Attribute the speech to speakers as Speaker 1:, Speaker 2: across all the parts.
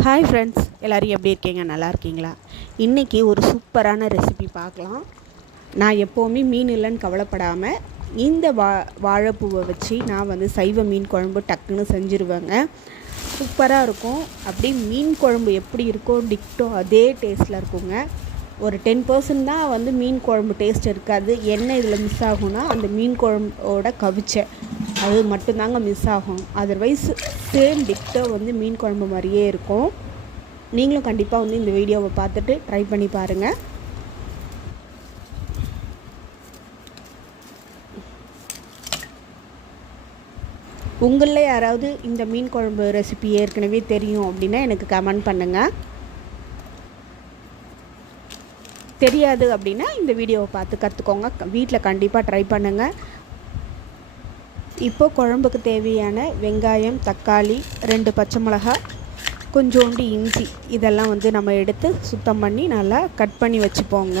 Speaker 1: hi friends எல்லோரும் எப்படி இருக்கீங்க நல்லா இருக்கீங்களா இன்றைக்கி ஒரு சூப்பரான ரெசிபி பார்க்கலாம் நான் எப்போவுமே மீன் இல்லைன்னு கவலைப்படாமல் இந்த வா வாழைப்பூவை வச்சு நான் வந்து சைவ மீன் குழம்பு டக்குன்னு செஞ்சுருவேங்க சூப்பராக இருக்கும் அப்படியே மீன் குழம்பு எப்படி இருக்கோ டிக்டோ அதே டேஸ்ட்டில் இருக்குங்க ஒரு டென் பர்சன்ட் தான் வந்து மீன் குழம்பு டேஸ்ட் இருக்காது என்ன இதில் மிஸ் ஆகும்னா அந்த மீன் குழம்போட கவிச்சை அது மட்டும்தாங்க மிஸ் ஆகும் அதர்வைஸ் சேம் டிக்டோ வந்து மீன் குழம்பு மாதிரியே இருக்கும் நீங்களும் கண்டிப்பாக வந்து இந்த வீடியோவை பார்த்துட்டு ட்ரை பண்ணி பாருங்கள் உங்களில் யாராவது இந்த மீன் குழம்பு ரெசிபி ஏற்கனவே தெரியும் அப்படின்னா எனக்கு கமெண்ட் பண்ணுங்கள் தெரியாது அப்படின்னா இந்த வீடியோவை பார்த்து கற்றுக்கோங்க வீட்டில் கண்டிப்பாக ட்ரை பண்ணுங்கள் இப்போது குழம்புக்கு தேவையான வெங்காயம் தக்காளி ரெண்டு பச்சை மிளகா கொஞ்சோண்டு இஞ்சி இதெல்லாம் வந்து நம்ம எடுத்து சுத்தம் பண்ணி நல்லா கட் பண்ணி வச்சுப்போங்க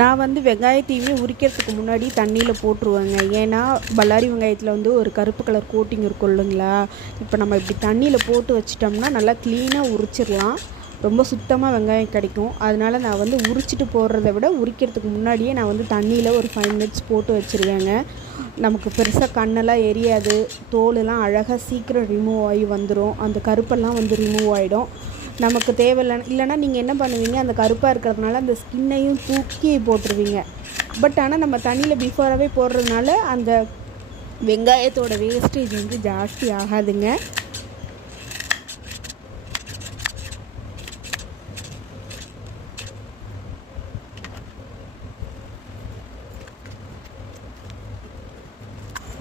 Speaker 1: நான் வந்து வெங்காயத்தையுமே உரிக்கிறதுக்கு முன்னாடி தண்ணியில் போட்டுருவேங்க ஏன்னா பல்லாரி வெங்காயத்தில் வந்து ஒரு கருப்பு கலர் கோட்டிங் இருக்கும் இல்லைங்களா இப்போ நம்ம இப்படி தண்ணியில் போட்டு வச்சிட்டோம்னா நல்லா க்ளீனாக உரிச்சிடலாம் ரொம்ப சுத்தமாக வெங்காயம் கிடைக்கும் அதனால் நான் வந்து உரிச்சிட்டு போடுறத விட உரிக்கிறதுக்கு முன்னாடியே நான் வந்து தண்ணியில் ஒரு ஃபைவ் மினிட்ஸ் போட்டு வச்சுருவேங்க நமக்கு பெருசாக கண்ணெல்லாம் எரியாது தோலெல்லாம் அழகாக சீக்கிரம் ரிமூவ் ஆகி வந்துடும் அந்த கருப்பெல்லாம் வந்து ரிமூவ் ஆகிடும் நமக்கு தேவையில்லை இல்லைனா நீங்கள் என்ன பண்ணுவீங்க அந்த கருப்பாக இருக்கிறதுனால அந்த ஸ்கின்னையும் தூக்கி போட்டுருவீங்க பட் ஆனால் நம்ம தண்ணியில் பிஃபோராகவே போடுறதுனால அந்த வெங்காயத்தோட வேஸ்டேஜ் வந்து ஜாஸ்தி ஆகாதுங்க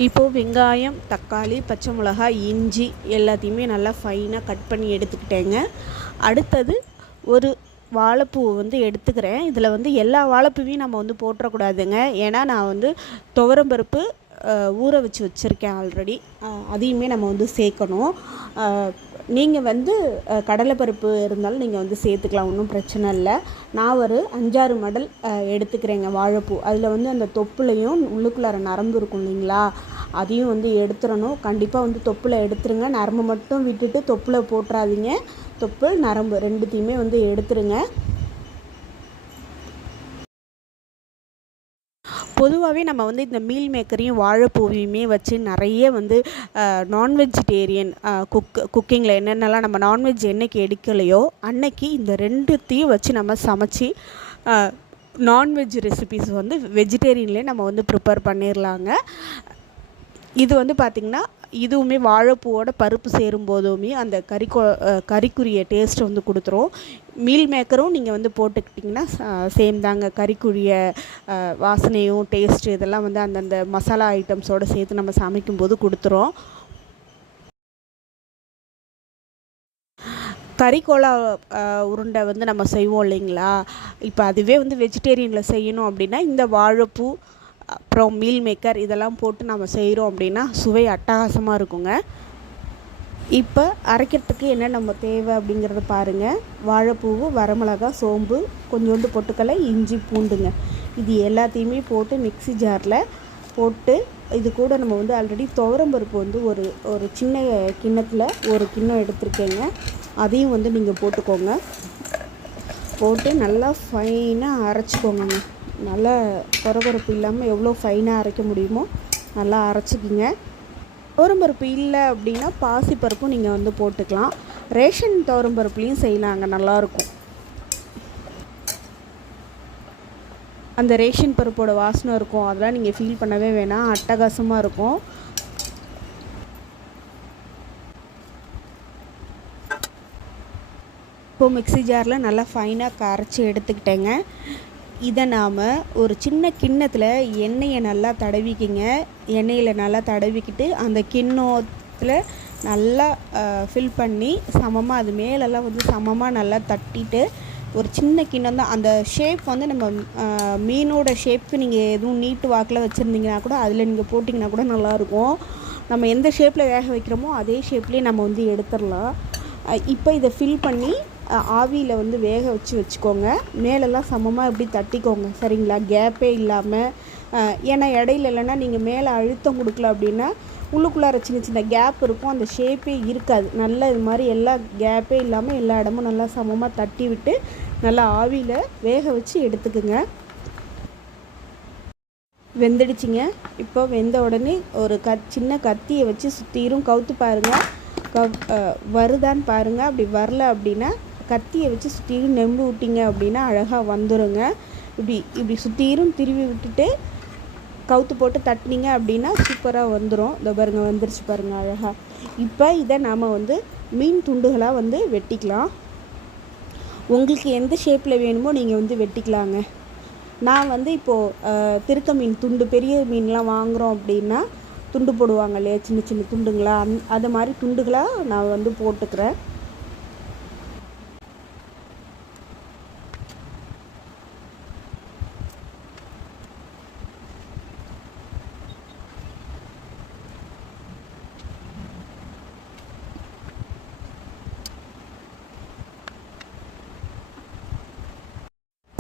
Speaker 1: இப்போது வெங்காயம் தக்காளி பச்சை மிளகாய் இஞ்சி எல்லாத்தையுமே நல்லா ஃபைனாக கட் பண்ணி எடுத்துக்கிட்டேங்க அடுத்தது ஒரு வாழைப்பூ வந்து எடுத்துக்கிறேன் இதில் வந்து எல்லா வாழைப்பூவையும் நம்ம வந்து போட்டுறக்கூடாதுங்க ஏன்னா நான் வந்து துவரம்பருப்பு ஊற வச்சு வச்சுருக்கேன் ஆல்ரெடி அதையுமே நம்ம வந்து சேர்க்கணும் நீங்கள் வந்து கடலைப்பருப்பு இருந்தாலும் நீங்கள் வந்து சேர்த்துக்கலாம் ஒன்றும் பிரச்சனை இல்லை நான் ஒரு அஞ்சாறு மடல் எடுத்துக்கிறேங்க வாழைப்பூ அதில் வந்து அந்த தொப்புலையும் உள்ளுக்குள்ளார நரம்பு இருக்கும் இல்லைங்களா அதையும் வந்து எடுத்துடணும் கண்டிப்பாக வந்து தொப்பில் எடுத்துருங்க நரம்பு மட்டும் விட்டுட்டு தொப்பில் போட்டுறாதீங்க தொப்பு நரம்பு ரெண்டுத்தையுமே வந்து எடுத்துருங்க பொதுவாகவே நம்ம வந்து இந்த மீல் மேக்கரையும் வாழைப்பூவையுமே வச்சு நிறைய வந்து நான்வெஜிடேரியன் குக் குக்கிங்கில் என்னென்னலாம் நம்ம நான்வெஜ் என்னைக்கு எடுக்கலையோ அன்னைக்கு இந்த ரெண்டுத்தையும் வச்சு நம்ம சமைச்சு நான்வெஜ் ரெசிபீஸ் வந்து வெஜிடேரியன்லேயே நம்ம வந்து ப்ரிப்பேர் பண்ணிடலாங்க இது வந்து பார்த்திங்கன்னா இதுவுமே வாழைப்பூவோட பருப்பு சேரும் போதுமே அந்த கறிக்கோ கறிக்குரிய டேஸ்ட்டு வந்து கொடுத்துரும் மீல் மேக்கரும் நீங்கள் வந்து போட்டுக்கிட்டிங்கன்னா சேம் தாங்க கறிக்குரிய வாசனையும் டேஸ்ட்டு இதெல்லாம் வந்து அந்தந்த மசாலா ஐட்டம்ஸோடு சேர்த்து நம்ம சமைக்கும்போது கொடுத்துரும் கறிக்கோளா உருண்டை வந்து நம்ம செய்வோம் இல்லைங்களா இப்போ அதுவே வந்து வெஜிடேரியனில் செய்யணும் அப்படின்னா இந்த வாழைப்பூ அப்புறம் மீல் மேக்கர் இதெல்லாம் போட்டு நம்ம செய்கிறோம் அப்படின்னா சுவை அட்டகாசமாக இருக்குங்க இப்போ அரைக்கிறதுக்கு என்ன நம்ம தேவை அப்படிங்கிறத பாருங்கள் வாழைப்பூவு வரமிளகா சோம்பு கொஞ்சோண்டு பொட்டுக்கலை இஞ்சி பூண்டுங்க இது எல்லாத்தையுமே போட்டு மிக்சி ஜாரில் போட்டு இது கூட நம்ம வந்து ஆல்ரெடி துவரம்பருப்பு வந்து ஒரு ஒரு சின்ன கிண்ணத்தில் ஒரு கிண்ணம் எடுத்திருக்கேங்க அதையும் வந்து நீங்கள் போட்டுக்கோங்க போட்டு நல்லா ஃபைனாக அரைச்சிக்கோங்க நல்லா குறகுறப்பு இல்லாமல் எவ்வளோ ஃபைனாக அரைக்க முடியுமோ நல்லா அரைச்சிக்கிங்க பருப்பு இல்லை அப்படின்னா பாசி பருப்பும் நீங்கள் வந்து போட்டுக்கலாம் ரேஷன் பருப்புலேயும் அங்கே நல்லாயிருக்கும் அந்த ரேஷன் பருப்போட வாசனை இருக்கும் அதெல்லாம் நீங்கள் ஃபீல் பண்ணவே வேணாம் அட்டகாசமாக இருக்கும் இப்போ மிக்சி ஜாரில் நல்லா ஃபைனாக கரைச்சி எடுத்துக்கிட்டேங்க இதை நாம் ஒரு சின்ன கிண்ணத்தில் எண்ணெயை நல்லா தடவிக்கிங்க எண்ணெயில் நல்லா தடவிக்கிட்டு அந்த கிண்ணத்தில் நல்லா ஃபில் பண்ணி சமமாக அது மேலெல்லாம் வந்து சமமாக நல்லா தட்டிட்டு ஒரு சின்ன கிண்ணம் தான் அந்த ஷேப் வந்து நம்ம மீனோட ஷேப்புக்கு நீங்கள் எதுவும் நீட்டு வாக்கில் வச்சுருந்தீங்கன்னா கூட அதில் நீங்கள் போட்டிங்கன்னா கூட நல்லாயிருக்கும் நம்ம எந்த ஷேப்பில் வேக வைக்கிறோமோ அதே ஷேப்லேயே நம்ம வந்து எடுத்துடலாம் இப்போ இதை ஃபில் பண்ணி ஆவியில் வந்து வேக வச்சு வச்சுக்கோங்க மேலெல்லாம் சமமாக இப்படி தட்டிக்கோங்க சரிங்களா கேப்பே இல்லாமல் ஏன்னா இடையில இல்லைன்னா நீங்கள் மேலே அழுத்தம் கொடுக்கல அப்படின்னா உள்ளுக்குள்ளார சின்ன சின்ன கேப் இருக்கும் அந்த ஷேப்பே இருக்காது நல்லா இது மாதிரி எல்லா கேப்பே இல்லாமல் எல்லா இடமும் நல்லா சமமாக தட்டி விட்டு நல்லா ஆவியில் வேக வச்சு எடுத்துக்குங்க வெந்துடுச்சிங்க இப்போ வெந்த உடனே ஒரு க சின்ன கத்தியை வச்சு சுற்றிரும் கவுத்து பாருங்கள் கவ் வருதான்னு பாருங்கள் அப்படி வரல அப்படின்னா கத்தியை வச்சு சுற்றிலும் நெம்பு விட்டிங்க அப்படின்னா அழகாக வந்துடுங்க இப்படி இப்படி சுற்றிலும் திருவி விட்டுட்டு கவுத்து போட்டு தட்டினீங்க அப்படின்னா சூப்பராக வந்துடும் இந்த பாருங்கள் வந்துருச்சு பாருங்கள் அழகாக இப்போ இதை நாம் வந்து மீன் துண்டுகளாக வந்து வெட்டிக்கலாம் உங்களுக்கு எந்த ஷேப்பில் வேணுமோ நீங்கள் வந்து வெட்டிக்கலாங்க நான் வந்து இப்போது திருக்க மீன் துண்டு பெரிய மீன்லாம் வாங்குகிறோம் அப்படின்னா துண்டு போடுவாங்க இல்லையா சின்ன சின்ன துண்டுங்களா அந் அது மாதிரி துண்டுகளாக நான் வந்து போட்டுக்கிறேன்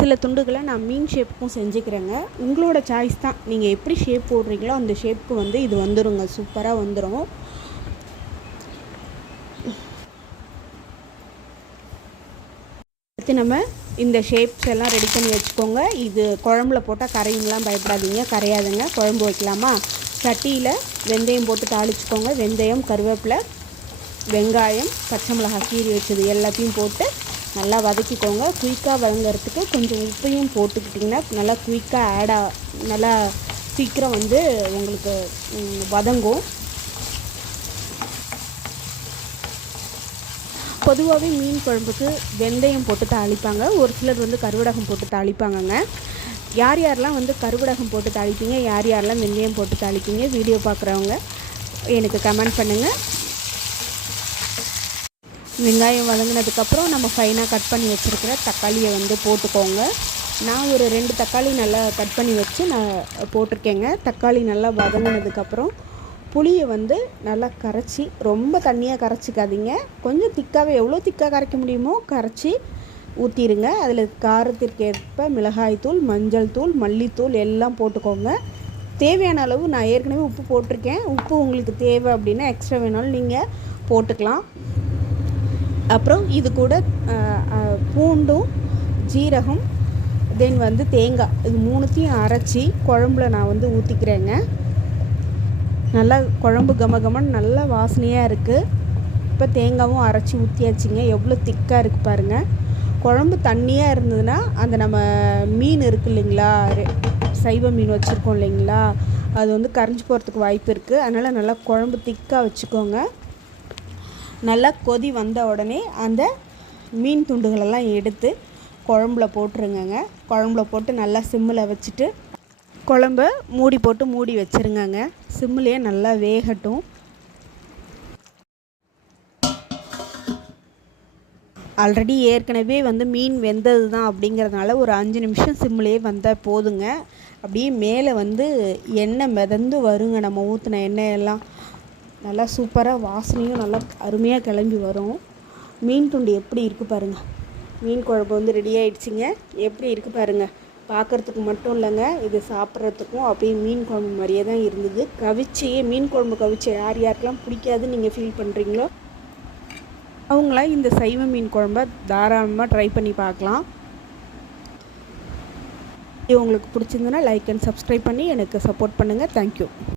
Speaker 1: சில துண்டுகளை நான் மீன் ஷேப்புக்கும் செஞ்சுக்கிறேங்க உங்களோட சாய்ஸ் தான் நீங்கள் எப்படி ஷேப் போடுறீங்களோ அந்த ஷேப்புக்கு வந்து இது வந்துடுங்க சூப்பராக வந்துடும் அடுத்து நம்ம இந்த ஷேப்ஸ் எல்லாம் ரெடி பண்ணி வச்சுக்கோங்க இது குழம்புல போட்டால் கரையும்லாம் பயப்படாதீங்க கரையாதுங்க குழம்பு வைக்கலாமா சட்டியில் வெந்தயம் போட்டு தாளிச்சுக்கோங்க வெந்தயம் கருவேப்பிலை வெங்காயம் பச்சை மிளகாய் கீரி வச்சது எல்லாத்தையும் போட்டு நல்லா வதக்கிக்கோங்க குயிக்காக வதங்கிறதுக்கு கொஞ்சம் உப்பையும் போட்டுக்கிட்டிங்கன்னா நல்லா குயிக்காக ஆடாக நல்லா சீக்கிரம் வந்து உங்களுக்கு வதங்கும் பொதுவாகவே மீன் குழம்புக்கு வெந்தயம் போட்டு தாளிப்பாங்க ஒரு சிலர் வந்து கருவடகம் போட்டு தாளிப்பாங்கங்க யார் யாரெல்லாம் வந்து கருவடகம் போட்டு தாளிப்பீங்க யார் யாரெல்லாம் வெந்தயம் போட்டு தாளிப்பீங்க வீடியோ பார்க்குறவங்க எனக்கு கமெண்ட் பண்ணுங்கள் வெங்காயம் வதங்கினதுக்கப்புறம் நம்ம ஃபைனாக கட் பண்ணி வச்சுருக்கிற தக்காளியை வந்து போட்டுக்கோங்க நான் ஒரு ரெண்டு தக்காளி நல்லா கட் பண்ணி வச்சு நான் போட்டிருக்கேங்க தக்காளி நல்லா வதங்கினதுக்கப்புறம் புளியை வந்து நல்லா கரைச்சி ரொம்ப தண்ணியாக கரைச்சிக்காதீங்க கொஞ்சம் திக்காகவே எவ்வளோ திக்காக கரைக்க முடியுமோ கரைச்சி ஊற்றிடுங்க அதில் காரத்திற்கேற்ப தூள் மஞ்சள் தூள் மல்லித்தூள் எல்லாம் போட்டுக்கோங்க தேவையான அளவு நான் ஏற்கனவே உப்பு போட்டிருக்கேன் உப்பு உங்களுக்கு தேவை அப்படின்னா எக்ஸ்ட்ரா வேணாலும் நீங்கள் போட்டுக்கலாம் அப்புறம் இது கூட பூண்டும் ஜீரகம் தென் வந்து தேங்காய் இது மூணுத்தையும் அரைச்சி குழம்புல நான் வந்து ஊற்றிக்கிறேங்க நல்லா குழம்பு கமகமன் நல்லா வாசனையாக இருக்குது இப்போ தேங்காவும் அரைச்சி ஊற்றியாச்சுங்க எவ்வளோ திக்காக இருக்குது பாருங்கள் குழம்பு தண்ணியாக இருந்ததுன்னா அந்த நம்ம மீன் இருக்கு இல்லைங்களா சைவ மீன் வச்சுருக்கோம் இல்லைங்களா அது வந்து கரைஞ்சி போகிறதுக்கு வாய்ப்பு இருக்குது அதனால் நல்லா குழம்பு திக்காக வச்சுக்கோங்க நல்லா கொதி வந்த உடனே அந்த மீன் துண்டுகளெல்லாம் எடுத்து குழம்புல போட்டுருங்கங்க குழம்புல போட்டு நல்லா சிம்மில் வச்சுட்டு குழம்ப மூடி போட்டு மூடி வச்சுருங்கங்க சிம்முலேயே நல்லா வேகட்டும் ஆல்ரெடி ஏற்கனவே வந்து மீன் வெந்தது தான் அப்படிங்கிறதுனால ஒரு அஞ்சு நிமிஷம் சிம்முலேயே வந்தால் போதுங்க அப்படியே மேலே வந்து எண்ணெய் மிதந்து வருங்க நம்ம ஊற்றின எண்ணெயெல்லாம் நல்லா சூப்பராக வாசனையும் நல்லா அருமையாக கிளம்பி வரும் மீன் துண்டு எப்படி இருக்குது பாருங்கள் மீன் குழம்பு வந்து ரெடி ஆகிடுச்சிங்க எப்படி இருக்குது பாருங்கள் பார்க்குறதுக்கு மட்டும் இல்லைங்க இது சாப்பிட்றதுக்கும் அப்படியே மீன் குழம்பு மாதிரியே தான் இருந்தது கவிச்சியே மீன் குழம்பு கவிச்ச யார் யாருக்கெல்லாம் பிடிக்காதுன்னு நீங்கள் ஃபீல் பண்ணுறீங்களோ அவங்களாம் இந்த சைவ மீன் குழம்ப தாராளமாக ட்ரை பண்ணி பார்க்கலாம் இது உங்களுக்கு பிடிச்சிருந்ததுன்னா லைக் அண்ட் சப்ஸ்கிரைப் பண்ணி எனக்கு சப்போர்ட் பண்ணுங்கள் தேங்க்யூ